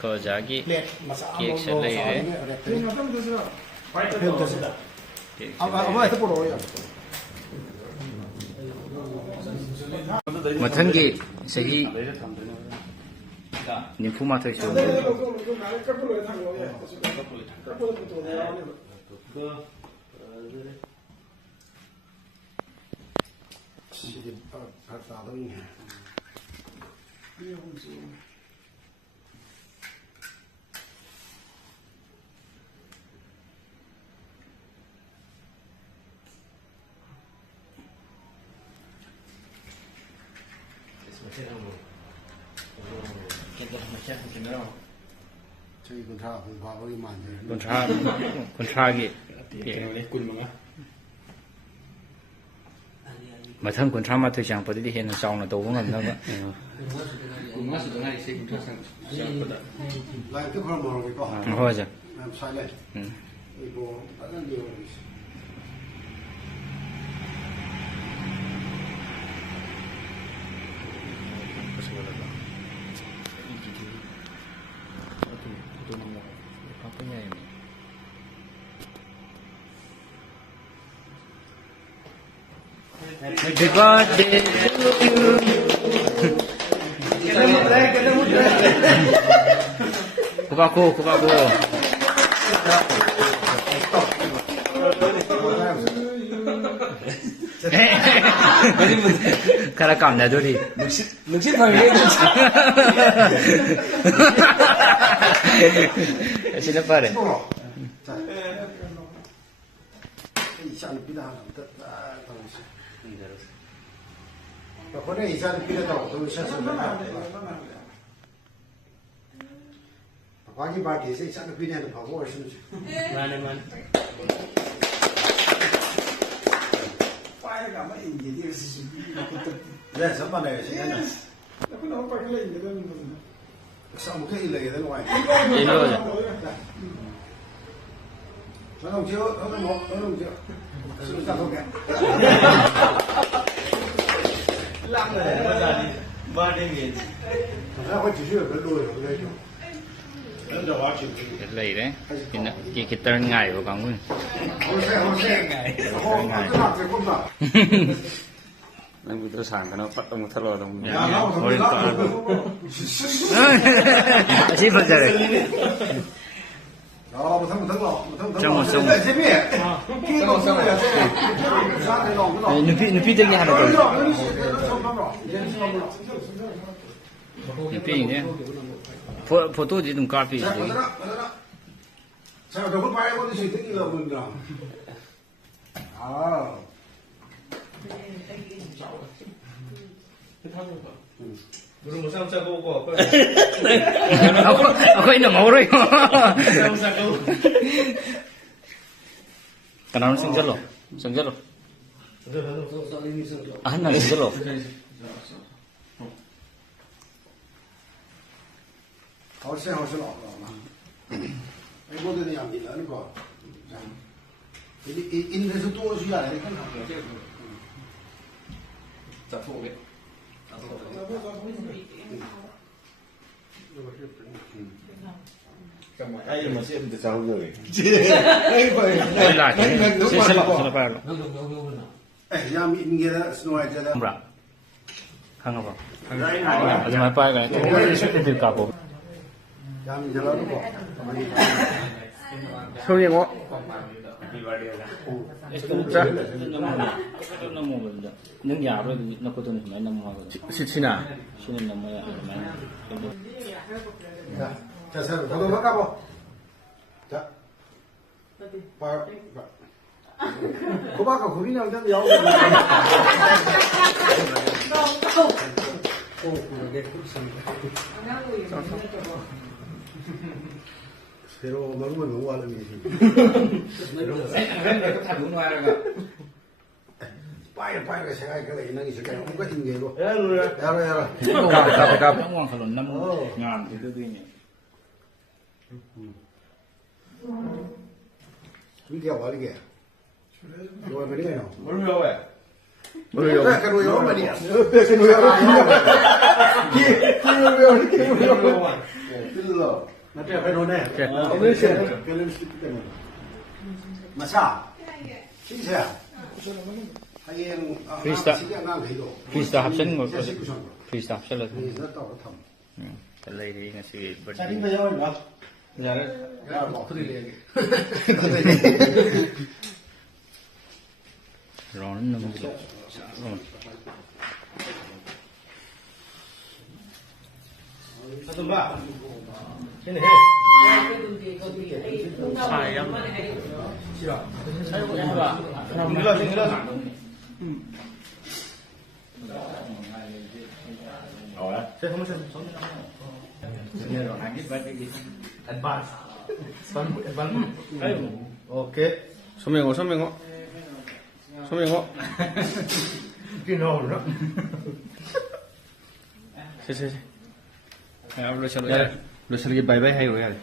거자기 기획실 레이레 마탄기 세히 님fu 마토이 쇼 저희 군사 공부하고 이만 군사기 마탄 군사 마토이 샹 버디디 헤는 사우나 도고 남나가 라이트 그런 거 이거 호자 살래 이거 다른 게 Happy birthday to you. Kupaku. Cara cảm này tôi đi. Nước xích thôi đi. Xin lỗi bà đấy. 그래 이사는 필요하다고 또 셔서는 과기 바디에서 이사는 필요하는 거고 훨씬 Mana. 네 선반에 시간이 사무게 일레게 되는 거야 저는 저는 술사 거게 Lăng rồi bao giờ đi 3.000. 나 거기 주셔 별로예요 그래도 Lấy đấy. Cái tờ ngày của con Nang butuh sang kana pat tong thalo tong. Asyik berjalan. Nupi tengah ada tu. Nupi ini. Foto di dalam kafe. 자, 너그 빨고 드시 땡기가 보인다. 아. Belum usah kok. Aku ini mau rồi. Kenapa senjata lo? Ah, nak senjata lo.好老了。哎，我这里养的那个，应该是多需要来看看这个。咋做的？哎，嘛是得找个嘞。Đây là xin lỗi bà rồi.哎，呀，明天的是我觉得。Không rạ. Không apa. Aja mai pai kan. Itu kapo. 야, 민재라 너. Thôi ngó. Những nhà rồi nó có tuần mấy năm hoa rồi. Xin à? Xin năm mấy 자, 자, 자, 저도 바꿔봐. 자, 봐. 고바가 고기냥 좀 야오. 새로 먹으면 너무 하는 빠이가 생각이 그래 있는 게 있을까요? 뭔가 인계로. 야라. Cặp ngoan khẩn năm ngàn thì tôi nhỉ. 이게 어디게? 이거 왜 이래요? Belum ya, che noi roba di che noi roba chi ma te che non è che le stupide ma sa sì sa hayeng Freestyle 합션 뭐 Freestyle 합션을 달라이 ngasi Tadi bayar berapa? ya mau kiri lagi ron nằm Satu mbak. Sini sayang Gelas, gelas. Saya kamu saya. Oke. 소명호 소명호 소명호 Kino đó. 세세세 lo 로셜이 바이바이 해요 야